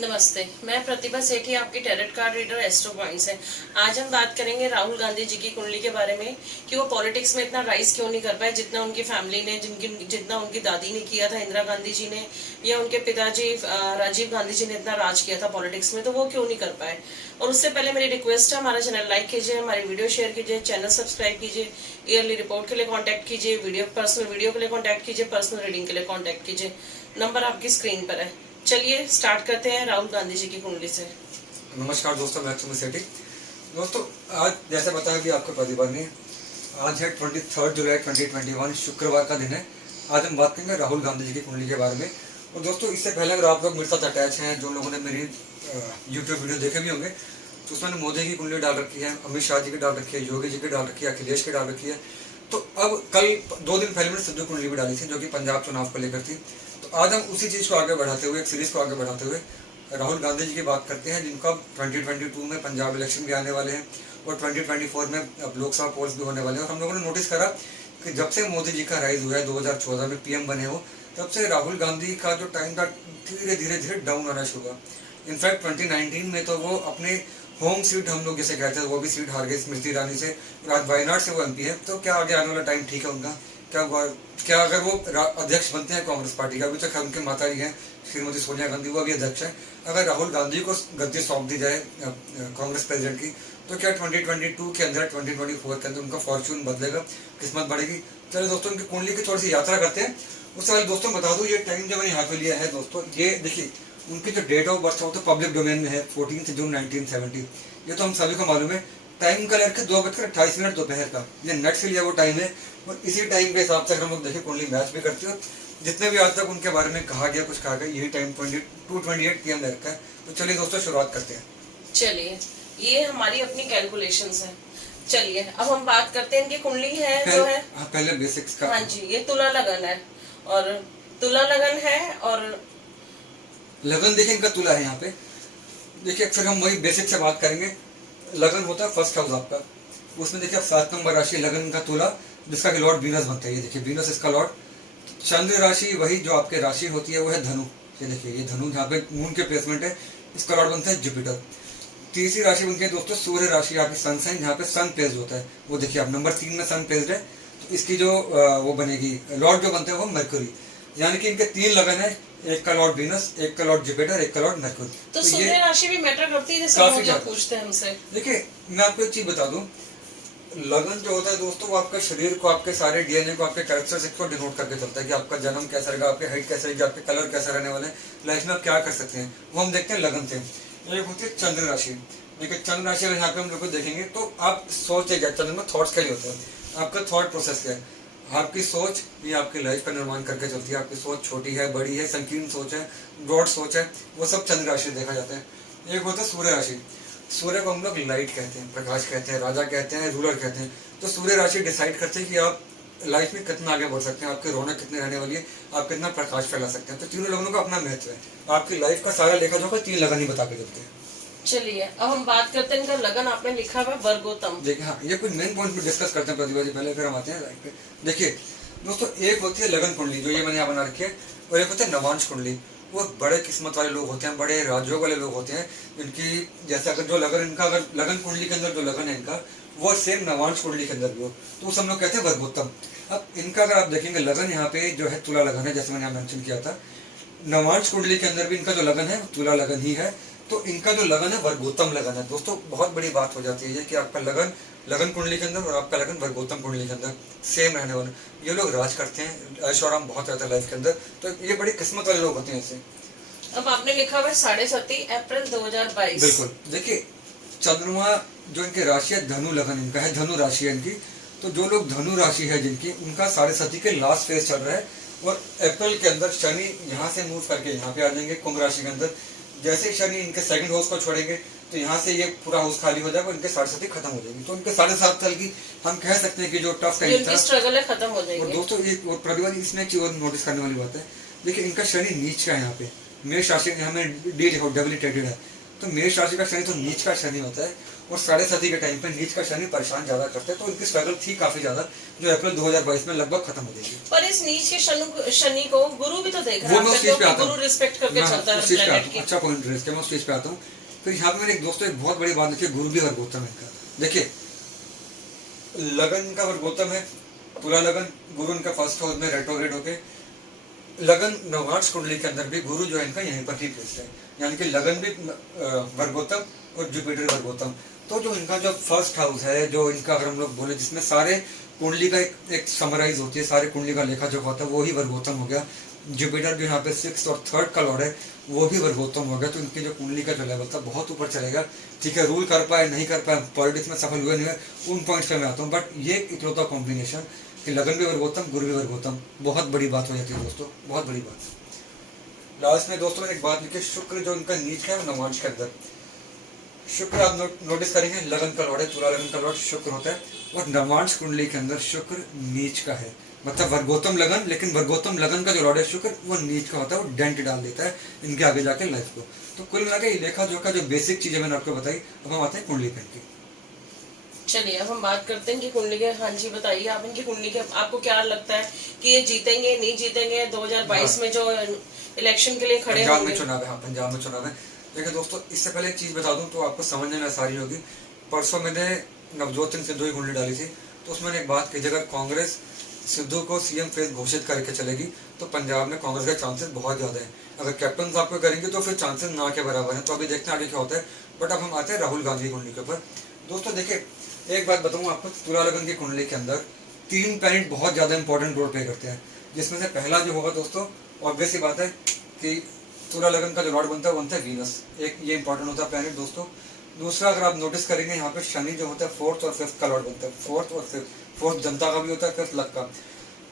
नमस्ते, मैं प्रतिभा सेठी, आपकी tarot card reader astro points है। आज हम बात करेंगे राहुल गांधी जी की कुंडली के बारे में कि वो पॉलिटिक्स में इतना राइज क्यों नहीं कर पाए जितना उनकी फैमिली ने, जितना उनकी दादी ने किया था, इंदिरा गांधी जी ने, या उनके पिताजी राजीव गांधी जी ने इतना राज किया था पॉलिटिक्स में, तो वो क्यों नहीं कर पाए। और उससे पहले मेरी रिक्वेस्ट है, हमारा चैनल लाइक कीजिए, हमारी वीडियो शेयर कीजिए, चैनल सब्सक्राइब कीजिए, ईयरली रिपोर्ट के लिए कॉन्टैक्ट कीजिए, पर्सनल वीडियो के लिए कॉन्टैक्ट कीजिए, पर्सनल रीडिंग के लिए कॉन्टैक्ट कीजिए। नंबर आपकी स्क्रीन पर है। चलिए स्टार्ट करते हैं राहुल गांधी जी की कुंडली से। नमस्कार दोस्तों, मैं सुमित सेठी। दोस्तों, आज जैसे बताया कि आपको प्रतिभा ने, आज है 23 जुलाई 2021, शुक्रवार का दिन है। आज हम बात करेंगे राहुल गांधी जी की कुंडली के बारे में। और दोस्तों, इससे पहले अगर आप लोग मेरे साथ अटैच हैं, जो लोगों ने मेरी यूट्यूब वीडियो देखे भी होंगे, तो उसमें मोदी की कुंडली डाल रखी है, अमित शाह जी की डाल रखी है, योगी जी की डाल रखी है, अखिलेश की डाल रखी है। तो अब कल 2 दिन पहले मैंने सिद्धू कुंडली भी डाली थी, जो कि पंजाब चुनाव को लेकर थी। तो आज हम उसी चीज़ को आगे बढ़ाते हुए, एक सीरीज को आगे बढ़ाते हुए राहुल गांधी जी की बात करते हैं, जिनका 2022 में पंजाब इलेक्शन भी आने वाले हैं और 2024 में अब लोकसभा पोल्स भी होने वाले हैं। और हम लोगों ने नोटिस करा कि जब से मोदी जी का राइज हुआ है, 2014 में पीएम बने हो, तब से राहुल गांधी का जो टाइम था धीरे धीरे डाउन होना शुरू हुआ। इनफैक्ट 2019 में तो वो अपने होम सीट, हम लोग जैसे कहते हैं, वो भी सीट हार गए स्मृति ईरानी से। आज वायनाड से वो एमपी है। तो क्या आगे आने वाला टाइम ठीक है उनका? क्या अगर वो अध्यक्ष बनते हैं कांग्रेस पार्टी का, अभी तक उनके माता जी हैं श्रीमती सोनिया गांधी, वो अभी अध्यक्ष है, अगर राहुल गांधी को गद्दी सौंप दी जाए कांग्रेस प्रेसिडेंट की, तो क्या 2022 के अंदर, 2024 के अंदर उनका फॉर्च्यून बदलेगा, किस्मत बढ़ेगी? चलिए दोस्तों, उनकी कुंडली की थोड़ी सी यात्रा करते हैं। उससे पहले दोस्तों बता दूं, ये टाइम जो मैंने यहाँ पे लिया है दोस्तों, ये देखिए उनकी जो डेट ऑफ बर्थ है वो तो पब्लिक डोमेन में है, 14 जून 1970। ये तो हम सभी को मालूम है। टाइम का लेकर 2:28 दोपहर का, ये नेट से लिया वो टाइम है। और इसी टाइम के हिसाब से अगर हम लोग देखें, कुंडली मैच भी करती है। जितने भी आज तक उनके बारे में कहा गया, कुछ कहा गया, यही टाइम 22:28 PM रखा है। तो चलिए दोस्तों, शुरुआत करते हैं। चलिए, ये हमारी अपनी कैलकुलेशंस है। चलिए अब हम बात करते हैं, इनकी कुंडली है जो है, पहले बेसिक्स का। हाँ जी, ये तुला लगन है, और तुला लगन है, और लगन देखिए इनका तुला है। यहाँ पे देखिए, अक्सर हम वही बेसिक से बात करेंगे। लगन होता है फर्स्ट हाउस आपका, उसमें देखिए आप 7 नंबर राशि लगन का तुला, जिसका कि लॉर्ड वीनस बनता है। ये देखिए वीनस इसका लॉर्ड। चंद्र राशि वही जो आपके राशि होती है, वो है धनु। ये देखिए, ये धनु जहाँ पे मून के प्लेसमेंट है, इसका लॉर्ड बनता है जुपिटर। तीसरी राशि बनती है दोस्तों सूर्य राशि, आपकी सन साइन, जहाँ पे सन प्लेस्ड होता है। वो देखिए आप नंबर 3 में सन प्लेस्ड है, तो इसकी जो वो बनेगी, लॉर्ड जो बनता है वो मरकरी। यानी कि इनके 3 लगन है, एक का लॉर्ड वीनस, एक का लॉर्ड जुपिटर, एक का लॉर्ड मरकरी। तो सूर्य राशि भी मैटर करती है, जैसे काफी लोग पूछते हैं हमसे। देखिए, मैं आपको एक चीज बता दूं, लगन जो होता है दोस्तों, वो आपका शरीर को, आपके सारे डीएनए को, आपके कैरेक्टरिस्टिक्स को डिनोट करके चलता है कि आपका जन्म कैसा रहेगा, आपके हाइट कैसे रहेगी, आपके कलर कैसा रहने वाले हैं, लाइफ में आप क्या कर सकते हैं, वो हम देखते हैं लगन से। एक होती है चंद्र राशि। देखिए चंद्र राशि अगर यहाँ पे हम लोग को देखेंगे, तो आप सोचेगा, चंद्र में थॉट्स क्या होते हैं, आपका थॉट प्रोसेस क्या है। आपकी सोच ये आपकी लाइफ का निर्माण करके चलती है। आपकी सोच छोटी है, बड़ी है, संकीर्ण सोच है, ब्रॉड सोच है, वो सब चंद्र राशि देखा जाता है। एक होता है सूर्य राशि। सूर्य को हम लोग लाइट कहते हैं, प्रकाश कहते हैं, राजा कहते हैं, रूलर कहते हैं। तो सूर्य राशि डिसाइड करते हैं कि आप लाइफ में कितना आगे बढ़ सकते हैं, आपकी रौनक कितनी रहने वाली है, आप कितना प्रकाश फैला सकते हैं। तो तीनों लगनों का अपना महत्व है। आपकी लाइफ का सारा लेखा जोखा 3 लगन ही बता के चलते हैं। चलिए अब हम बात करते हैं, इनका लगन आपने लिखा हुआ वर्गोत्तम। देखिए, हाँ, ये कुछ मेन पॉइंट में डिस्कस करते हैं प्रतिभा जी, पहले फिर हम आते हैं लाइफ पे। देखिए दोस्तों, एक होती है लगन कुंडली, जो ये मैंने यहाँ बना रखी है, और एक होती है नवांश कुंडली। वो बड़े किस्मत वाले लोग होते हैं, बड़े राज्यों वाले लोग होते हैं, जिनकी जैसे अगर जो लगन इनका, अगर लगन कुंडली के अंदर जो लगन है इनका, वो सेम नवांश कुंडली के अंदर भी हो, तो उस हम लोग कहते हैं वर्गोत्तम। अब इनका अगर आप देखेंगे लगन, यहाँ पे जो है तुला लगन है, जैसे मैंने यहाँ मेंशन किया था। नवांश कुंडली के अंदर भी इनका जो लगन है तुला लगन ही है, तो इनका जो लगन है वर्गोत्तम लगन है। दोस्तों, बहुत बड़ी बात हो जाती है कि आपका लगन कुंडली के अंदर और आपका लगन वर्गोत्तम कुंडली के अंदर सेम रहने वाले। ये लोग राज करते हैं, ऐशोआराम बहुत रहता है लाइफ के अंदर, तो ये बड़ी किस्मत वाले लोग होते हैं ऐसे। अब आपने लिखा हुआ 27 अप्रैल 2022। बिल्कुल। देखिए, चंद्रमा जो इनकी राशि है, धनु लगन इनका है, धनु राशि है इनकी। तो जो लोग धनु राशि है जिनकी, उनका 27 के लास्ट फेज चल रहा है, और अप्रैल के अंदर शनि यहाँ से मूव करके यहाँ पे आ जाएंगे कुंभ राशि के अंदर। जैसे ही शनि इनके सेकंड हाउस को छोड़ेंगे, तो यहाँ से ये पूरा हाउस खाली हो जाएगा, इनके 27 खत्म हो जाएगी। तो इनके 7.5 साल की हम कह सकते हैं कि जो टफ टाइम था, स्ट्रगल है, खत्म हो जाएगी। और दोस्तों, एक और प्रतिभा इसमें एक चीज और नोटिस करने वाली बात है। देखिए, इनका शनि नीच का है यहाँ पे, मेष राशि में हमें डी लिखा, डेबिलिटेटेड है। तो मेष राशि का शनि तो नीच का शनि होता है और 7:30 के टाइम पे नीच का शनि परेशान ज्यादा करते हैं, तो उनकी स्ट्रगल थी काफी ज्यादा, जो अप्रैल 2022 में लगभग खत्म हो जाएगी। पर इस नीच के शनि को गुरु भी तो देख रहा वो मैं उस चीज पे आता गुरु रिस्पेक्ट करके चलता है प्लेनेट की। अच्छा पॉइंट रेज किया, मैं उस चीज पे आता हूँ। फिर यहाँ पे मेरे एक दोस्तों एक बहुत बड़ी बात देखिए, गुरु भी वर्गोत्तम है इनका। देखिए लगन का वर्गोत्तम है, तुला लगन, गुरु इनका फर्स्ट हाउस में रेट्रोग्रेड होके, लगन नवांश कुंडली के अंदर भी गुरु जो है इनका यहीं पर ही प्लेस्ड है, यानी कि लगन भी वर्गोत्तम और जुपिटर वर्गोत्तम। तो जो इनका जो फर्स्ट हाउस है, जो इनका अगर हम लोग बोले जिसमें सारे कुंडली का एक समराइज होती है, सारे कुंडली का लेखा जो होता है वो ही वर्गोत्तम हो गया। जुपिटर जो यहाँ पे 6th और 3rd का लॉर्ड है वो भी वर्गोत्तम हो गया, तो इनकी जो कुंडली का जो लेवल था बहुत ऊपर चलेगा। ठीक है, रूल कर पाए नहीं कर पाए, पॉलिटिक्स में सफल हुए नहीं हुए, उन पॉइंट्स पे मैं आता हूँ, बट ये इकलौता कॉम्बिनेशन कि लगन भी वर्गोत्तम, गुरु भी वर्गोत्तम, बहुत बड़ी बात हो जाती है दोस्तों, बहुत बड़ी बात। लास्ट में दोस्तों मैंने एक बात लिखी, शुक्र जो इनका नीच है नवांश के अंदर, शुक्र आप नोटिस करेंगे लगन का लॉर्ड है, तुला लगन का लॉर्ड शुक्र होता है, और नवांश कुंडली के अंदर शुक्र नीच का है, मतलब वर्गोत्तम लगन, लेकिन वर्गोत्तम लगन का जो लॉर्ड है शुक्र वो नीच का होता है, वो डेंट डाल देता है इनके आगे जाके लाइफ को। तो कुल मिला के लेखा जोखा जो बेसिक चीजें मैंने आपको बताई, अब हम आते हैं कुंडली पेन की। चलिए अब हम बात करते हैं कि कुंडली के, हाँ जी बताइए आप इनकी कुंडली के, आपको क्या लगता है कि ये जीतेंगे नहीं जीतेंगे 2022 में जो इलेक्शन के लिए खड़े पंजाब होंगे? में चुनाव है, हाँ पंजाब में चुनाव है। देखिए दोस्तों इससे पहले एक चीज बता दूं तो आपको समझने में आसानी होगी। परसों मैंने नवजोत सिंह सिद्धू की कुंडली डाली थी, तो उसमें एक बात कही, अगर कांग्रेस सिद्धू को सीएम फेस घोषित करके चलेगी तो पंजाब में कांग्रेस के चांसेस बहुत ज्यादा है। अगर कैप्टन साहब को करेंगे तो फिर चांसेस ना के बराबर है। तो अभी देखते हैं आगे क्या होता है। बट अब हम आते हैं राहुल गांधी की कुंडली के ऊपर। दोस्तों देखिए एक बात बताऊं आपको, तुला लगन की कुंडली के अंदर 3 प्लैनेट बहुत ज्यादा इंपॉर्टेंट रोल प्ले करते हैं, जिसमें से पहला जो होगा दोस्तों ऑब्वियस ही बात है कि तुला लगन का जो लॉर्ड बनता है वो बनता है वीनस, एक ये इंपॉर्टेंट होता है प्लैनेट दोस्तों। दूसरा अगर आप नोटिस करेंगे यहाँ पे शनि जो होता है 4th और 5th का लॉर्ड बनता है, 4th और 5th, 4th जनता का भी होता है, 5th लक का।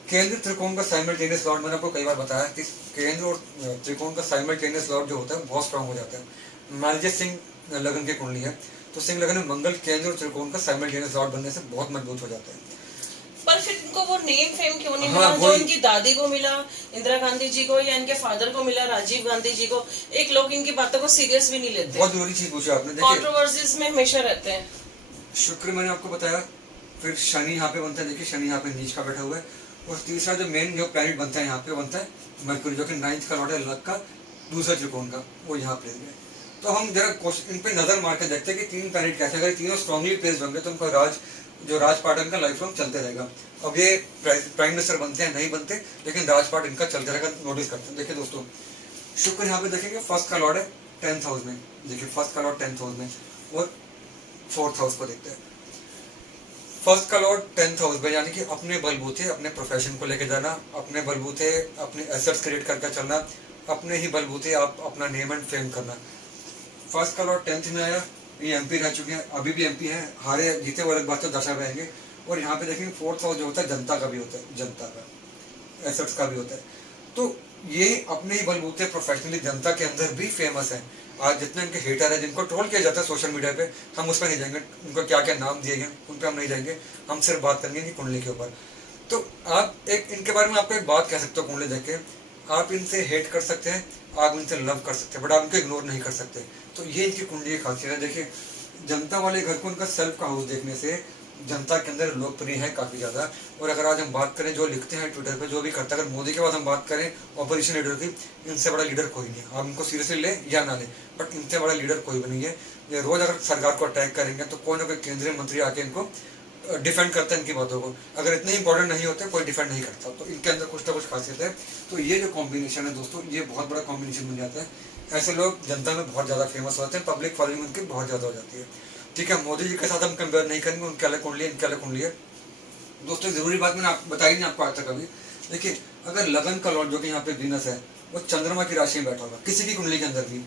केंद्र त्रिकोण का साइमल्टेनियस लॉर्ड मैंने आपको कई बार बताया कि केंद्र और त्रिकोण का साइमल्टेनियस लॉर्ड जो होता है बहुत स्ट्रांग हो जाता है। मान लीजिए सिंह लगन की कुंडली है तो सिंह लगन में मंगल केंद्र और त्रिकोण का साइमल्टेनियस लॉर्ड बनने से बहुत मजबूत हो जाता है। पर फिर इनको वो नेम फेम क्यों नहीं हाँ, मिला जो इनकी दादी को मिला, इंदिरा गांधी जी को, या इनके फादर को मिला, राजीव गांधी जी को? एक लोग इनकी बातों को सीरियस भी नहीं लेते। बहुत जरूरी चीज पूछा आपने। देखिए कंट्रोवर्सीज में हमेशा रहते हैं। शुक्र मैंने आपको बताया, फिर शनि यहाँ पे बनता है, देखिए शनि यहाँ पे नीच का बैठा हुआ है, और तीसरा जो मेन जो प्लैनेट बनता है यहाँ पे बनता है मरकुरी, जो कि 9th का लॉर्ड है लक का, दूसरा त्रिकोण का, वो यहाँ प्लेस में। तो हम जरा इन पे नजर मार के देखते हैं कि 3 प्लैनेट कैसे, अगर तीनों स्ट्रांगली प्लेस होंगे तो उनका राजपाट इनका लाइफ लॉन्ग चलते रहेगा। अब ये प्राइम मिनिस्टर बनते हैं नहीं बनते, लेकिन राजपाट इनका चलते रहेगा, नोटिस करते हैं। देखिए दोस्तों शुक्र यहाँ पे देखेंगे फर्स्ट का लॉर्ड है 10th हाउस में, देखिए फर्स्ट का लॉर्ड 10th हाउस में, और 4th हाउस को देखते हैं। फर्स्ट का लॉर्ड 10th हाउस में, यानी कि अपने बलबूते अपने प्रोफेशन को लेके जाना, अपने बलबूते अपने एसेट्स क्रिएट करके चलना, अपने ही बलबूते आप अपना नेम एंड फेम करना। फर्स्ट का लॉर्ड 10th में आया, ये एमपी रह चुके हैं, अभी भी एमपी हैं, हारे जीते वो अलग बात है, दशा रहेंगे। और यहाँ पे देखेंगे 4th हाउस जो होता है जनता का भी होता है, जनता का एसेट्स का भी होता है। तो ये अपने ही बलबूते प्रोफेशनली जनता के अंदर भी फेमस है। आज जितने इनके हेटर है, जिनको ट्रोल किया जाता है सोशल मीडिया पे, हम उस पर नहीं जाएंगे, उनको क्या क्या नाम दिए गए उन पर हम नहीं जाएंगे, हम सिर्फ बात करेंगे इनकी कुंडली के ऊपर। तो आप एक इनके बारे में आपको एक बात कह सकते हो, कुंडली देख के आप इनसे हेट कर सकते हैं, आप इनसे लव कर सकते हैं, बट आप इनको इग्नोर नहीं कर सकते। तो ये इनकी कुंडली की खासियत है। देखिए जनता वाले घर को उनका सेल्फ का हाउस देखने से जनता के अंदर लोकप्रिय है काफी ज्यादा। और अगर आज हम बात करें जो लिखते हैं ट्विटर पे, जो भी करता है, अगर मोदी के बाद हम बात करें ऑपोजिशन लीडर की, इनसे बड़ा लीडर कोई नहीं है। आप इनको सीरियसली ले या ना ले, बट इनसे बड़ा लीडर कोई भी नहीं है। ये रोज अगर सरकार को अटैक करेंगे तो कोई ना कोई केंद्रीय मंत्री आके इनको डिफेंड करते हैं इनकी बातों को। अगर इतने इंपॉर्टेंट नहीं होते कोई डिफेंड नहीं करता। तो इनके अंदर कुछ ना कुछ खासियत है। तो ये जो कॉम्बिनेशन है दोस्तों, ये बहुत बड़ा कॉम्बिनेशन बन जाता है। ऐसे लोग जनता में बहुत ज्यादा फेमस होते हैं, पब्लिक फॉलोइंग उनकी बहुत ज्यादा हो जाती है। ठीक है, मोदी जी के साथ हम कंपेयर नहीं करेंगे, उनके अलग कुंडली है, इनके अलग कुंडली है। दोस्तों जरूरी बात मैंने बताई नहीं आपको आज तक अभी। देखिए अगर लगन का लॉर्ड जो कि यहाँ पे वीनस है, वो चंद्रमा की राशि में बैठा होगा, किसी की कुंडली के अंदर भी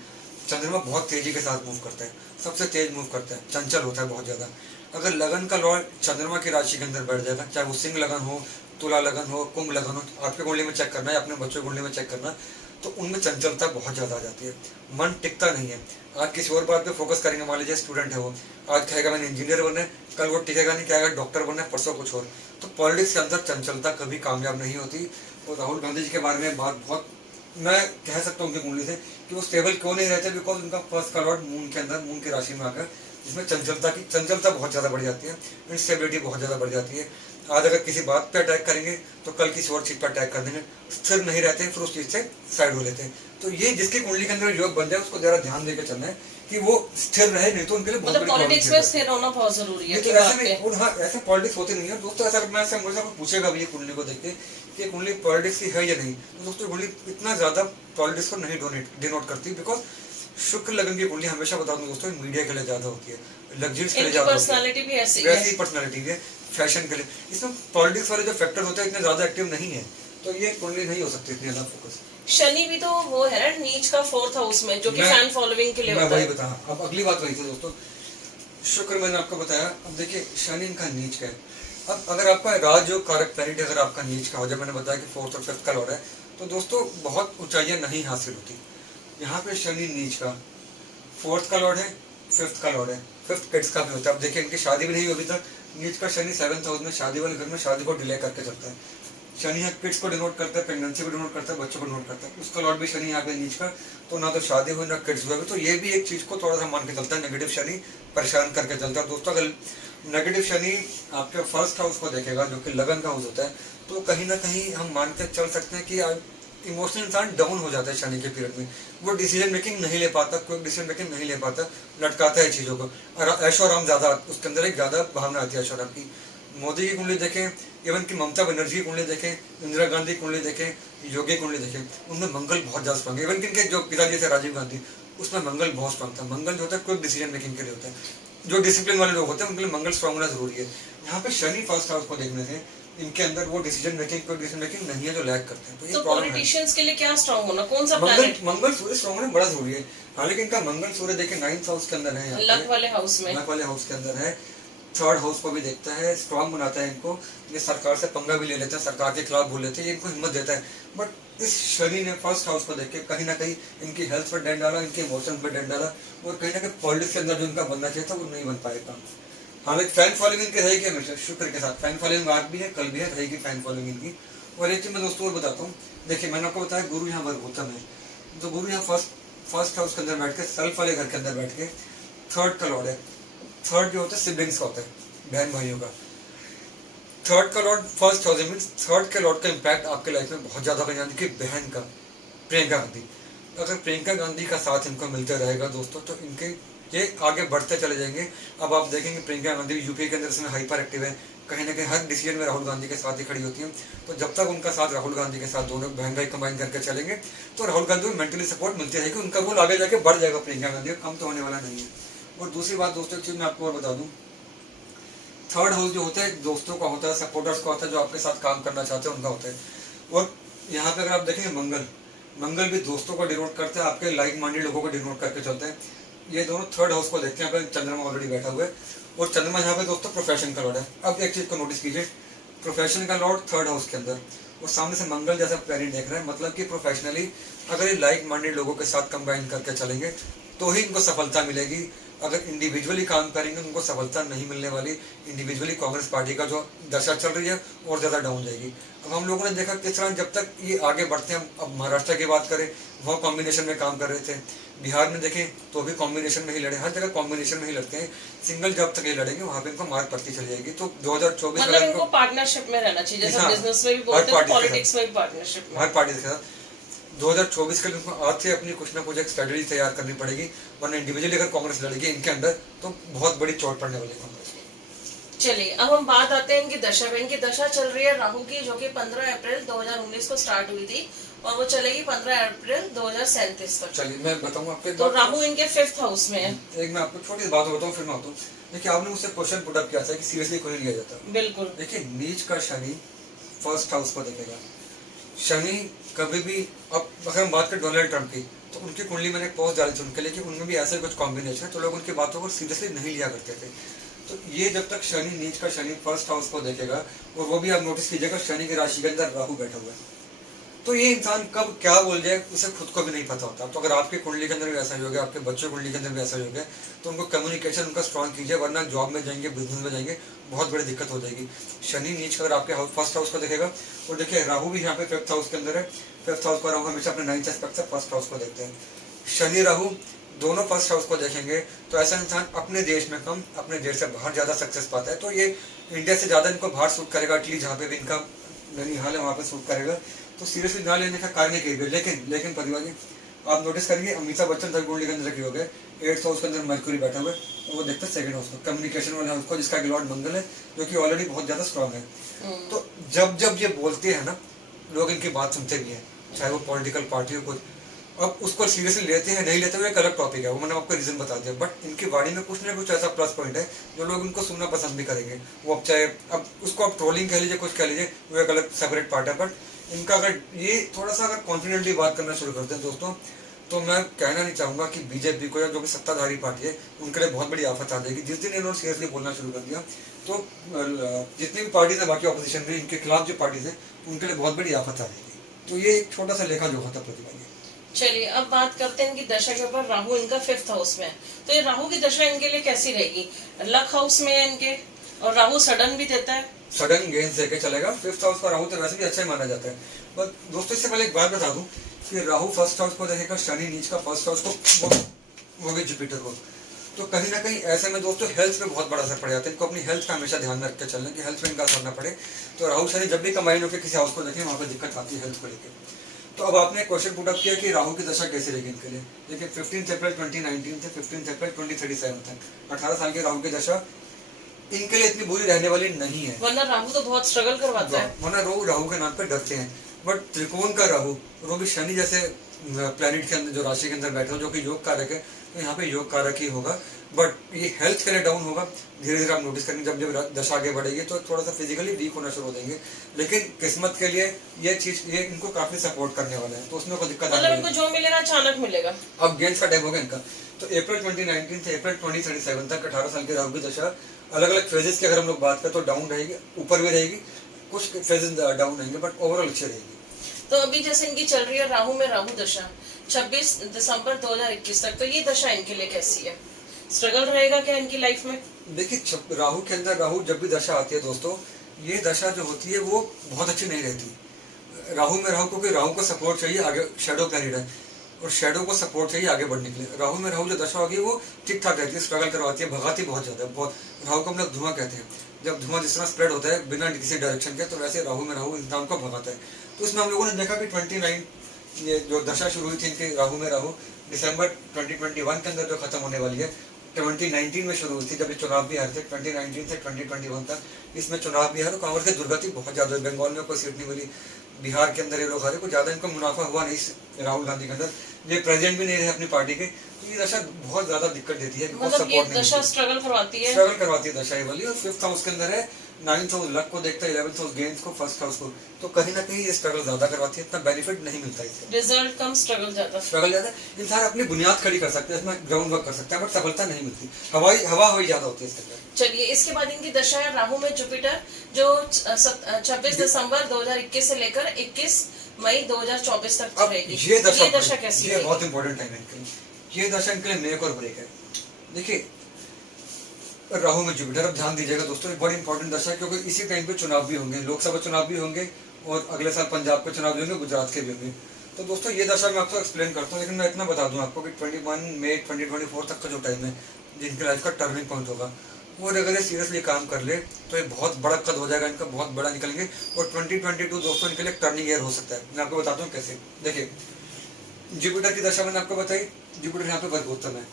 चंद्रमा बहुत तेजी के साथ मूव करता है, सबसे तेज मूव करता है, चंचल होता है बहुत ज्यादा। अगर लगन का लॉर्ड चंद्रमा की राशि के अंदर बैठ जाएगा, चाहे वो सिंह लगन हो, तुला लगन हो, कुंभ लगन हो, आपके कुंडली में चेक करना है, अपने बच्चों की कुंडली में चेक करना, तो उनमें चंचलता बहुत ज्यादा आ जाती है, मन टिकता नहीं है। आज किसी और बात पे फोकस करेंगे, मान लीजिए स्टूडेंट है वो, आज कहेगा मैंने इंजीनियर बनना है, कल वो टिकेगा नहीं, कहेगा डॉक्टर बनना है, परसों कुछ और। तो पॉलिटिक्स के अंदर चंचलता कभी कामयाब नहीं होती। और राहुल गांधी जी के बारे में बात बहुत मैं कह सकता हूँ उनकी कुंडली से कि वो स्टेबल क्यों नहीं रहते, बिकॉज उनका फर्स्ट का लॉर्ड मून के अंदर, मून की राशि में आकर, जिसमें चंचलता बहुत ज़्यादा बढ़ जाती है, इनस्टेबिलिटी बहुत ज़्यादा बढ़ जाती है। आज अगर किसी बात पे अटैक करेंगे तो कल किसी और चीज़ पर अटैक कर देंगे, स्थिर नहीं रहते, फिर उस चीज़ से साइड हो लेते हैं। तो ये जिसकी कुंडली के अंदर योग बन जाए उसको जरा ध्यान देकर चलना है कि वो स्थिर रहे, नहीं तो उनके लिए बहुत मतलब बड़ी पॉलिटिक्स में स्थिर होना बहुत जरूरी है। लेकिन ऐसे नहीं, और हाँ ऐसे पॉलिटिक्स होते नहीं है दोस्तों। ऐसा मैं मुझे पूछेगा भी ये कुंडली को देख के कि कुंडली पॉलिटिक्स की है या नहीं, तो दोस्तों कुंडली इतना ज्यादा पॉलिटिक्स को नहीं डिनोट करती, बिकॉज शुक्र लगन की कुंडली हमेशा बता दूं दोस्तों मीडिया के लिए ज्यादा होती है, लग्जरीज के लिए ज्यादा होती पर्सनालिटी भी ऐसी है, वैसी पर्सनालिटी है, फैशन के लिए। इसमें पॉलिटिक्स वाले जो फैक्टर होते हैं इतने ज्यादा एक्टिव नहीं है, तो ये कुंडली नहीं हो सकती इतनी ज्यादा फोकस। शनि भी तो वो है ना नीच का 4th हाउस में, जो कि फैन फॉलोइंग के लिए मैं होता वही है। बता, अब अगली बात वही थी दोस्तों, शुक्र मैंने आपको बताया। अब देखिए शनि इनका नीच का है। अब अगर आपका राजयोग कारक प्लैनेट अगर आपका नीच का हो, जब मैंने बताया कि 4th और 5th का लॉर्ड है, तो दोस्तों बहुत ऊंचाइयां नहीं हासिल होती। यहाँ पे शनि नीच का 4th का लॉर्ड है, 5th का लॉर्ड है, 5th किड्स का भी होता है। अब देखिए इनकी शादी भी नहीं हुई अभी तक। नीच का शनि 7th हाउस में, शादी वाले घर में शादी को डिले करके चलता है। शनि यहाँ किड्स को डिनोट करता है, प्रेगनेंसी को डिनोट करता है, बच्चों को डिनोट करता है। उसका लॉर्ड भी शनि यहाँ पे नीच का, तो ना तो शादी हुई ना किड्स हुआ। तो ये भी एक चीज को थोड़ा सा मान के चलता है, नेगेटिव शनि परेशान करके चलता है दोस्तों। अगर नेगेटिव शनि आपके फर्स्ट हाउस को देखेगा, जो कि लगन का हाउस होता है, तो कहीं ना कहीं हम मान के चल सकते हैं कि इमोशनल इंसान डाउन हो जाता है शनि के पीरियड में। वो डिसीजन मेकिंग नहीं ले पाता, कोई डिसीजन मेकिंग नहीं ले पाता, लटकाता है चीजों को, और ऐशो आराम ज्यादा, उसके अंदर एक ज्यादा भावना आती है ऐशो आराम की। मोदी की कुंडली देखें, इवन की ममता बनर्जी की कुंडली देखें, इंदिरा गांधी की कुंडली देखें, योगी कुंडली देखें, उनमें मंगल बहुत ज्यादा स्ट्रांग है। इवन इनके जो पिताजी थे राजीव गांधी, उसमें मंगल बहुत स्ट्रांग था। मंगल जो होता है क्विक डिसीजन मेकिंग के लिए होता है, जो डिसिप्लिन वाले लोग होते हैं उनके लिए मंगल स्ट्रांग होना जरूरी है। यहाँ पे शनि फर्स्ट हाउस को देखने से इनके अंदर वो decision making, quick decision making नहीं है, जो लैक करते हैं। तो ये प्रॉब्लम है। पॉलिटिशियंस के लिए क्या स्ट्रांग होना, कौन सा मंगल प्लैनेट? मंगल सूर्य स्ट्रांग होना बड़ा जरूरी है। हालांकि इनका मंगल सूर्य देखे 9th हाउस के अंदर है, लक वाले हाउस में, लक वाले हाउस के अंदर है, 3rd हाउस को भी देखता है, स्ट्रांग बनाता है इनको। ये सरकार से पंगा भी ले लेते हैं, सरकार के खिलाफ बोल लेते हैं, ये इनको हिम्मत देता है। बट इस शनि ने फर्स्ट हाउस को देख के कहीं ना कहीं इनकी हेल्थ पर डेंट डाला, इनके इमोशन पर डेंट डाला, और कहीं ना कहीं पॉलिटिक्स के अंदर जो इनका बनना चाहिए था वो नहीं बन पाएगा। हालांकि फैन फॉलोइंग इनकी रहेगी हमेशा, शुक्र के साथ फैन फॉलोइंग आज भी है, कल भी है, रहेगी फैन फॉलोइंग इनकी। और एक चीज मैं दोस्तों और बताता हूँ, देखिए मैंने आपको बताया गुरु यहाँ वर्गोत्तम है, तो गुरु यहाँ फर्स्ट हाउस के अंदर बैठ के, सेल्फ वाले घर के अंदर बैठ के 3rd का लॉर्ड है। 3rd जो होता है सिबलिंग्स का होता है, बहन भाइयों का। 3rd का Lord first house means 3rd के लॉर्ड का इम्पैक्ट आपके लाइफ में बहुत ज्यादा, यानी कि बहन का, प्रियंका गांधी। अगर प्रियंका गांधी का साथ इनको मिलते रहेगा दोस्तों, तो इनके ये आगे बढ़ते चले जाएंगे। अब आप देखेंगे प्रियंका गांधी यूपी के अंदर इसमें हाइपर एक्टिव है, कहीं ना कहीं हर डिसीजन में राहुल गांधी के साथ ही खड़ी होती है। तो जब तक उनका साथ राहुल गांधी के साथ दोनों बहन भाई कंबाइन करके चलेंगे, तो राहुल गांधी को मेंटली सपोर्ट मिलती रहेगी, उनका रोल आगे जाके बढ़ जाएगा, प्रियंका गांधी कम तो होने वाला नहीं है। और दूसरी बात दोस्तों, एक चीज मैं आपको और बता दूं, 3rd हाउस जो होता है दोस्तों का होता है, सपोर्टर्स का होता है, जो आपके साथ काम करना चाहते हैं उनका होता है। और यहाँ पे अगर आप देखेंगे मंगल भी दोस्तों को डिनोट करते हैं, आपके लाइक माइंडेड लोगों को डिनोट करके चलते हैं। ये दोनों 3rd हाउस को देखते हैं। यहाँ पे चंद्रमा ऑलरेडी बैठा हुआ है, और चंद्रमा यहाँ पे दोस्तों प्रोफेशन का लॉर्ड है। अब एक चीज को नोटिस कीजिए, प्रोफेशन का लॉर्ड 3rd हाउस के अंदर, और सामने से मंगल जैसा प्लैनेट देख रहे हैं, मतलब कि प्रोफेशनली अगर ये लाइक माइंडेड लोगों के साथ कंबाइन करके चलेंगे तो ही इनको सफलता मिलेगी। अगर इंडिविजुअली काम करेंगे उनको सफलता नहीं मिलने वाली। इंडिविजुअली कांग्रेस पार्टी का जो दशा चल रही है और ज्यादा डाउन जाएगी। अब हम लोगों ने देखा किस तरह जब तक ये आगे बढ़ते हैं, अब महाराष्ट्र की बात करें, वह कॉम्बिनेशन में काम कर रहे थे, बिहार में देखें तो भी कॉम्बिनेशन में ही लड़े, हर जगह कॉम्बिनेशन में ही लड़ते हैं। सिंगल जब तक ये लड़ेंगे वहां पे इनको मार्क पड़ती चली जाएगी। तो 2024 मतलब इनको पार्टनरशिप में रहना चाहिए, जैसे बिजनेस में भी बोलते हैं, पॉलिटिक्स में भी पार्टनरशिप में, हर पार्टी के साथ 2024 के लिए उनको आज से अपनी कुछ ना कुछ एक स्ट्रेटेजी तैयार करनी पड़ेगी, वरना इंडिविजुअली अगर कांग्रेस लड़ेगी इनके अंदर तो बहुत बड़ी चोट पड़ने वाली है कांग्रेस को। चलिए अब हम बात आते हैं इनकी दशा पे। इनकी दशा चल रही है राहु की, जो कि 15 अप्रैल 2019 को स्टार्ट हुई थी और वो चलेगी 15 अप्रैल 2037 तक। चलिए मैं बताऊं आपको, तो राहु इनके 5th हाउस में है। एक मैं आपको छोटी सी बात बताऊं फिर मैं आता हूँ। देखिए आपने मुझसे क्वेश्चन पुट अप किया था कि सीरियसली क्यों नहीं लिया जाता। बिल्कुल। देखिए नीच का शनि 1st हाउस को देखेगा। शनि कभी भी, अब अगर हम बात करें डोनाल्ड ट्रंप की, तो उनकी कुंडली मैंने एक पोस्ट डाली थी उनके लिए कि उनमें भी ऐसे कुछ कॉम्बिनेशन है, तो लोग उनकी बातों को सीरियसली नहीं लिया करते थे। तो ये जब तक शनि, नीच का शनि 1st हाउस को देखेगा, और वो भी आप नोटिस कीजिएगा शनि की राशि के अंदर राहु बैठा हुआ है, तो ये इंसान कब क्या बोल जाए उसे खुद को भी नहीं पता होता। तो अगर आपके कुंडली के अंदर भी ऐसा ही हो गया, आपके बच्चों की कुंडली के अंदर भी ऐसा ही हो गया, तो उनको कम्युनिकेशन उनका स्ट्रॉन्ग कीजिए, वरना जॉब में जाएंगे, बिजनेस में जाएंगे, बहुत बड़ी दिक्कत हो जाएगी। शनि नीच अगर आपके 1st हाउस को देखेगा, और देखिए राहु भी यहाँ पे 5th हाउस के अंदर है, फिफ्थ हाउस को राहु हमेशा अपने 9th एस्पेक्ट से फर्स्ट हाउस को देखते हैं। शनि राहु दोनों फर्स्ट हाउस को देखेंगे तो ऐसा इंसान अपने देश में कम, अपने देश से बाहर ज्यादा सक्सेस पाता है। तो ये इंडिया से ज्यादा इनको बाहर सूट करेगा, एटलीस्ट जहाँ पे भी इनका ननिहाल है वहाँ पे सूट करेगा। तो सीरियसली ना लेने का कारण है कि लेकिन प्रतिभा जी आप नोटिस करेंगे अमिताभ बच्चन तक कुंडली के अंदर की हो गए 8th हाउस के अंदर मरकुरी बैठा हुआ है, वो देखते हैं 2nd हाउस में कम्युनिकेशन वाले हाउस को, जिसका लॉर्ड मंगल है जो कि ऑलरेडी बहुत ज्यादा स्ट्रांग है। तो जब ये बोलते हैं ना लोग इनकी बात सुनते भी हैं, चाहे वो पॉलिटिकल पार्टी हो कुछ। अब उसको सीरियसली लेते हैं नहीं लेते हुए एक अलग टॉपिक है, वो मैंने आपको रीजन बता दिया। बट इनकी वाणी में कुछ ना कुछ ऐसा प्लस पॉइंट है जो लोग इनको सुनना पसंद भी करेंगे। वो अब चाहे अब उसको आप ट्रोलिंग कह लीजिए, कुछ कह लीजिए, वो एक अलग सेपरेट पार्ट है। बट इनका अगर ये थोड़ा सा अगर कॉन्फिडेंटली बात करना शुरू करते हैं दोस्तों, तो मैं कहना नहीं चाहूंगा कि बीजेपी को या जो भी सत्ताधारी पार्टी है उनके लिए बहुत बड़ी आफत आ जाएगी। जिस दिन इन्होंने सीरियसली बोलना शुरू कर दिया तो जितनी भी पार्टी है बाकी ऑपोजिशन में इनके खिलाफ जो पार्टी है उनके लिए बहुत बड़ी आफत आ जाएगी। तो ये एक छोटा सा लेखा जोखा था प्रतिभा। चलिए अब बात करते हैं इनकी दशा के ऊपर। राहु इनका 5th हाउस में है, तो ये राहु की दशा इनके लिए कैसी रहेगी? लक हाउस में है इनके, और राहु सडन भी देता है, सडन गेंस देके चलेगा। 5th हाउस का राहु तो वैसे भी अच्छा ही माना जाता है। पर दोस्तों इससे पहले एक बात बता दूं कि राहु 1st हाउस को देखेगा, शनि नीच का 1st हाउस को, वो भी जुपिटर को। तो कहीं ना कहीं ऐसे में दोस्तों हेल्थ पे बहुत बड़ा असर पड़ जाता है। इनको अपनी हेल्थ का हमेशा ध्यान में रख के चलना कि हेल्थ में इनका असर ना पड़े। तो राहु शनि जब भी कंबाइन होकर किसी हाउस को देखें वहां पर दिक्कत आती है हेल्थ को लेकर। तो अब आपने क्वेश्चन पुट अप किया कि राहु की दशा कैसे रहेगी इनके लिए। देखिए 15 अप्रैल 2019 से 15 अप्रैल 2037 तक 18 साल के राहु की दशा इनके लिए इतनी बुरी रहने वाली नहीं है। वरना राहु तो बहुत स्ट्रगल करवाता है। वरना राहु के नाम पे डरते हैं। बट त्रिकोण का राहु, वो भी शनि जैसे प्लेनेट के अंदर जो राशि के अंदर बैठा हो जो कि योग कारक है, तो यहाँ पे योग कारक ही होगा। बट ये हेल्थ के लिए डाउन होगा। धीरे धीरे आप नोटिस करेंगे जब दशा आगे बढ़ेगी तो थोड़ा सा फिजिकली वीक होना शुरू हो जाएंगे। लेकिन किस्मत के लिए ये चीज ये इनको काफी सपोर्ट करने वाला है, तो उसमें कोई दिक्कत मतलब इनको जो मिलेगा अचानक मिलेगा। अब गेंस का टाइम होगा इनका। तो अप्रैल 2019 से अप्रैल 2037 तक 18 साल के राहु की दशा अलग अलग फेजेस की अगर हम लोग बात करें तो डाउन रहेगी, ऊपर भी रहेगी, कुछ फेजेस डाउन रहेंगे, बट ओवरऑल अच्छी रहेगी। तो अभी जैसे इनकी चल रही है राहु में राहु दशा 26 दिसंबर 2021 तक, तो ये दशा इनके लिए कैसी है? स्ट्रगल रहेगा क्या इनकी लाइफ में? देखिए राहु के अंदर राहु जब भी दशा आती है दोस्तों, ये दशा जो होती है वो बहुत अच्छी नहीं रहती। राहु में राहु क्योंकि राहु को सपोर्ट चाहिए आगे, शैडो प्लैनेट है और शैडो को सपोर्ट चाहिए आगे बढ़ने के लिए। राहु में राहु जो दशा होगी वो ठीक ठाक रहती है, स्ट्रगल करवाती है, भगाती बहुत ज्यादा है। बहुत राहु को हम लोग धुआं कहते हैं। जब धुआं जिस तरह स्प्रेड होता है बिना किसी डायरेक्शन के, तो वैसे राहु में राहु इंसान को भगाता है। तो इसमें हम लोगों ने देखा कि 29 ये जो दशा शुरू हुई थी इनकी राहु में राहु दिसंबर 2021 के अंदर जो खत्म होने वाली है, 2019 में शुरू हुई थी जब ये चुनाव भी हारे थे। 2019 से 2021 तक इसमें चुनाव भी हारे, कांग्रेस की दुर्गति बहुत ज्यादा है। बंगाल में कोई सीट नहीं मिली, बिहार के अंदर ये लोग हारे, कुछ ज्यादा इनको मुनाफा हुआ नहीं राहुल गांधी के अंदर। ये प्रेसिडेंट भी नहीं रहे अपनी पार्टी के, तो ये दशा बहुत ज्यादा दिक्कत देती है। मतलब ये दशा स्ट्रगल करवाती है, स्ट्रगल करवाती है दशा ये वाली। और 5th हाउस के अंदर है, 9th हाउस लक को देखता है, 11th हाउस गेंस को, 1st हाउस को। तो कहीं ना कहीं ये स्ट्रगल ज्यादा करवाती है, इतना बेनिफिट नहीं मिलता इससे। रिजल्ट कम स्ट्रगल ज्यादा। स्ट्रगल ज्यादा, इंसान अपनी बुनियाद खड़ी कर सकते हैं, इसमें ग्राउंड वर्क कर सकता है, बट सफलता नहीं मिलती। हवा हवाई ज्यादा होती है इसके अंदर। चलिए इसके बाद इनकी दशा है राहु में जुपिटर, जो 26 दिसंबर 2021 से लेकर 21 मई 2024 तक रहेगी। ये दशा कैसी है? ये बहुत इंपॉर्टेंट टाइम है इनके लिए। ये दशा इनके लिए मेक और ब्रेक है। देखिए राहु में जुपिटर, अब ध्यान दीजिएगा दोस्तों, एक बड़ी इंपॉर्टेंट दशा है क्योंकि इसी टाइम पे चुनाव भी होंगे, लोकसभा चुनाव भी होंगे और अगले साल पंजाब के चुनाव भी होंगे, गुजरात के भी होंगे। तो दोस्तों ये दशा मैं आपको एक्सप्लेन करता हूँ, लेकिन मैं इतना बता दूं आपको कि 21 मई 2024 तक का जो टाइम है जिनके लाइफ का टर्निंग पॉइंट होगा, वो अगर ये सीरियसली काम कर ले तो ये बहुत बड़ा कद हो जाएगा इनका, बहुत बड़ा निकलेंगे। और 2022 दोस्तों इनके लिए टर्निंग ईयर हो सकता है। मैं आपको बताता हूँ कैसे। देखिए जुपिटर की दशा मैंने आपको बताई, जुपिटर यहाँ पे वर्गोत्तम है।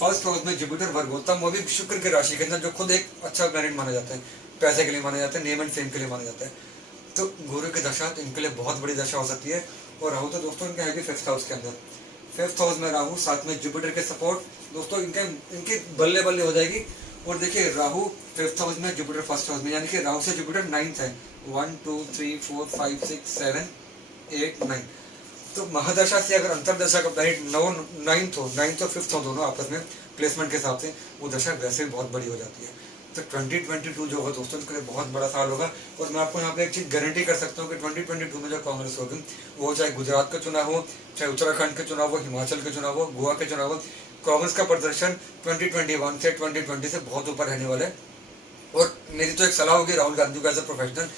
1st हाउस में जुपिटर वर्गोत्तम, वो भी शुक्र की राशि के अंदर, जो खुद एक अच्छा प्लैनेट माना जाता है, पैसे के लिए माना जाता है, नेम एंड फेम के लिए माना जाता है। तो गुरु की दशा तो इनके लिए बहुत बड़ी दशा हो सकती है। और राहु तो दोस्तों इनके है भी 5th हाउस के अंदर। 5th हाउस में राहु, साथ में जुपिटर के सपोर्ट, दोस्तों इनके बल्ले बल्ले हो जाएगी। और देखिए राहु 5th हाउस में, जुपिटर 1st हाउस में, यानी कि राहु से जुपिटर 9th है। 1 2 3 4 5 6 7 8 9। तो महादशा से अगर अंतरदशा का प्लैनेट 9th हो, 9th और 5th हो दोनों आपस में प्लेसमेंट के हिसाब से, वो दशा वैसे भी बहुत बड़ी हो जाती है। तो 2022 जो होगा दोस्तों इसके लिए बहुत बड़ा साल होगा। और मैं आपको यहाँ पे एक चीज गारंटी कर सकता हूँ कि 2022 में जो कांग्रेस होगी, वो चाहे गुजरात का चुनाव हो, चाहे उत्तराखंड के चुनाव हो, हिमाचल के चुनाव हो, गोवा के चुनाव हो, कांग्रेस का प्रदर्शन 2021 से 2020 से बहुत ऊपर रहने वाला है। और मेरी तो एक सलाह होगी राहुल गांधी को एज ए प्रोफेशनल,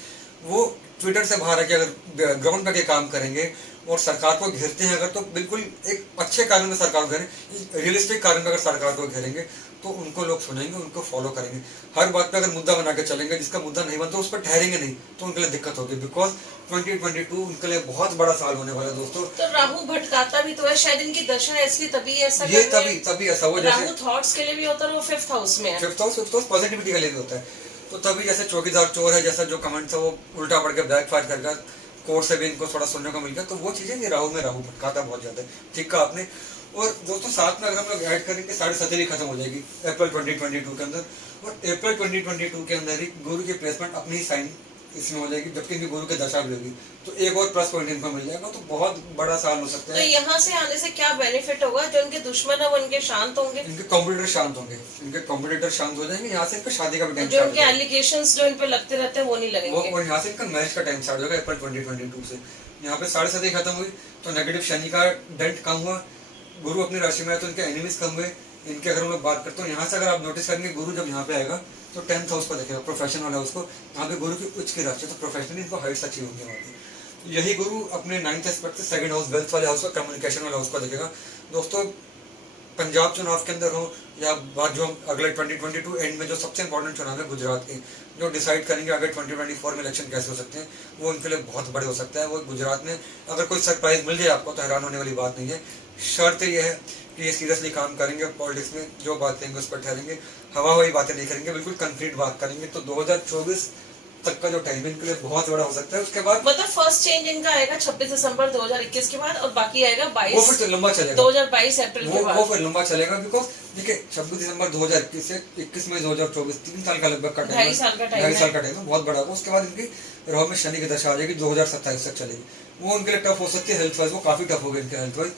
वो ट्विटर से बाहर आके अगर ग्राउंड पे के काम करेंगे और सरकार को घेरते हैं अगर, तो बिल्कुल एक अच्छे कारण में सरकार को घेरें, रियलिस्टिक कारण में अगर सरकार को घेरेंगे तो उनको लोग सुनेंगे, उनको फॉलो करेंगे। हर बात पे अगर मुद्दा बना के चलेंगे, जिसका मुद्दा नहीं बनता उस पर ठहरेंगे नहीं, तो उनके लिए दिक्कत होगी। बिकॉज 2022 उनके लिए बहुत बड़ा साल होने वाला है दोस्तों। तो राहु भटकाता भी तो है, शायद इनकी दशा ऐसी तभी ऐसा ये तभी ऐसा हुआ। राहु थॉट्स के लिए भी होता है, वो 5th हाउस में है। 5th हाउस पॉजिटिविटी के लिए भी होता है। तो तभी जैसे चौकीदार चोर है जैसा जो कमेंट है वो उल्टा पड़ के बैकफायर कर गया, कोर्ट से भी इनको थोड़ा सुनने को मिल गया। तो वो चीजें ये राहु भटकाता बहुत ज्यादा। ठीक कहा आपने। और दोस्तों साथ में अगर हम लोग ऐड करेंगे 7.5 खत्म हो जाएगी अप्रैल 2022 के अंदर, और अप्रैल 2022 के अंदर ही गुरु की प्लेसमेंट अपनी ही साइन इसमें हो जाएगी, जबकि इनकी गुरु की दशा भी होगी। तो एक और प्लस पॉइंट इनको मिल जाएगा। तो बहुत बड़ा साल हो सकता है। तो यहाँ से आने से क्या बेनिफिट होगा? जो इनके दुश्मन है वो इनके शांत होंगे, इनके कॉम्पिटिटर शांत होंगे, इनके कॉम्पिटिटर शांत हो जाएंगे। यहाँ से इनका शादी का भी टाइम, जो इनके एलिगेशंस जो इन पे लगते रहते हैं वो नहीं लगेंगे। और यहाँ से इनका मैरिज का टाइम स्टार्ट होगा अप्रैल 2022 से। यहाँ पे 7.5 खत्म हुई तो नेगेटिव शनि का डेंट कम हुआ, गुरु अपनी राशि में है तो इनके एनिमीज कम हुए। इनके अगर हम लोग बात करते हो यहाँ से अगर आप नोटिस करेंगे, गुरु जब यहाँ पे आएगा तो 10th हाउस को देखेगा, प्रोफेशन वाला उसको। यहाँ पे गुरु की उच्च की राशि, तो प्रोफेशनली इनको हाइट्स अच्छी होंगी वहाँ पे। यही गुरु अपने 9th एस्पेक्ट से 2nd हाउस वेल्थ वाले हाउस को, कम्युनिकेशन वाले हाउस को देखेगा। दोस्तों पंजाब चुनाव के अंदर हो या बात जो हम अगले 2022 एंड में जो सबसे इंपॉर्टेंट चुनाव है गुजरात के, जो डिसाइड करेंगे अगर 2024 में इलेक्शन कैसे हो सकते हैं, वो उनके लिए बहुत बड़े हो सकता है। वो गुजरात में अगर कोई सरप्राइज मिल जाए आपको तो हैरान होने वाली बात नहीं है। शर्त ये है कि ये सीरियसली काम करेंगे, पॉलिटिक्स में जो बात करेंगे उस पर ठहरेंगे, हवा बातें नहीं करेंगे, बिल्कुल कंक्रीट बात करेंगे। तो 2024 तक का जो टाइम इनके लिए बहुत बड़ा हो सकता है। उसके बाद मतलब फर्स्ट चेंज इनका आएगा 26 दिसंबर 2021 के बाद, और बाकी आएगा 22 वो फिर लंबा चलेगा, 2022 अप्रैल के बाद। वो फिर लंबा चलेगा। बिकॉज देखिए 26 दिसंबर 2021 से 21 मई 2024 3 साल का लगभग का टाइम, 2.5 साल का टाइम, 2.5 साल का टाइम है, बहुत बड़ा होगा। उसके बाद इनकी राहु में शनि की दशा आ जाएगी, 2027 तक चलेगी। वो उनके लिए टफ हो सकती है हेल्थ वाइज, वो काफी टफ होगी इनके हेल्थ वाइज।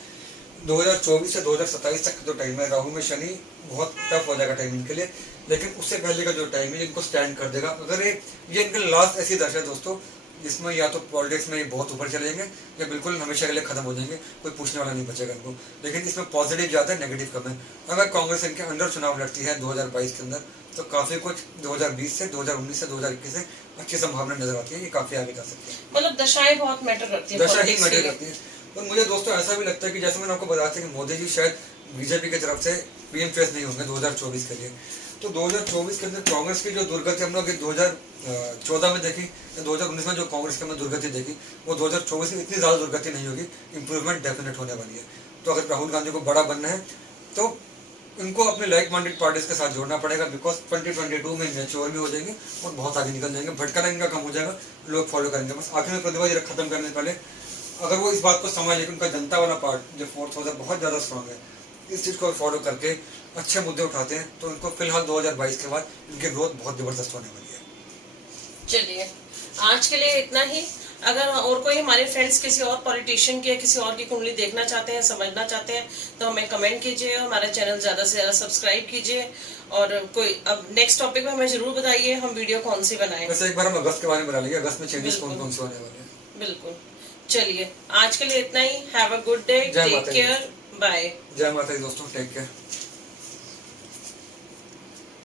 2024 से 2027 तक जो टाइम है राहु में शनि, बहुत टफ हो जाएगा टाइम इनके लिए। लेकिन उससे पहले का जो टाइम है इनको स्टैंड कर देगा। अगर ये इनके लास्ट ऐसी दशा है दोस्तों जिसमें या तो पॉलिटिक्स में बहुत ऊपर चले जाएंगे या बिल्कुल हमेशा के लिए खत्म हो जाएंगे, कोई पूछने वाला नहीं बचेगा इनको। लेकिन इसमें पॉजिटिव ज्यादा है, नेगेटिव कम है। अगर कांग्रेस इनके अंडर चुनाव लड़ती है 2022 के अंदर, तो काफी कुछ 2020 से 2019 से 2021 से अच्छी संभावना नजर आती है, ये काफी आगे जा सकती है। मतलब दशाएं बहुत मैटर करती है, दशा ही मैटर करती है। और मुझे दोस्तों ऐसा भी लगता है कि जैसे मैंने आपको बताया था कि मोदी जी शायद बीजेपी की तरफ से पीएम चॉइस नहीं होंगे 2024 के लिए। तो 2024 के अंदर कांग्रेस की जो दुर्गति हम लोग 2014 में देखी या 2019 में जो कांग्रेस के अंदर दुर्गति देखी, वो 2024 में इतनी ज्यादा दुर्गति नहीं होगी, इंप्रूवमेंट डेफिनेट होने वाली है। तो अगर राहुल गांधी को बड़ा बनना है तो इनको अपने लाइक माइंडेड पार्टीज के साथ जोड़ना पड़ेगा। बिकॉज 2022 में मैच्योर भी हो जाएंगे और बहुत आगे निकल जाएंगे, भटकाना इनका कम हो जाएगा, लोग फॉलो करेंगे। बस आखिर में प्रतिभा जी खत्म करने से पहले अगर वो इस बात को समझ ले कि उनका जनता वाला पार्ट जो 4th हाउस है बहुत ज्यादा स्ट्रॉन्ग है, इस चीज को फॉलो करके अच्छे मुद्दे उठाते हैं, तो इनको फिलहाल 2022 के बाद इनकी ग्रोथ बहुत जबरदस्त होने वाली है। चलिए आज के लिए इतना ही। अगर और कोई हमारे फ्रेंड्स किसी और पॉलिटिशियन की या किसी और की कुंडली देखना चाहते हैं, समझना चाहते हैं, तो हमें कमेंट कीजिए, हमारा चैनल ज्यादा से ज्यादा सब्सक्राइब कीजिए। और कोई अब नेक्स्ट टॉपिक में हमें जरूर बताइए हम वीडियो कौन सी बनाएं। वैसे एक बार हम अगस्त के बारे में बना लेंगे, अगस्त में चेंजेस कौन कौन से होने वाले हैं। बिल्कुल। चलिए आज के लिए इतना ही। Have a good day, take care, bye. जय माता दी दोस्तों, टेक केयर।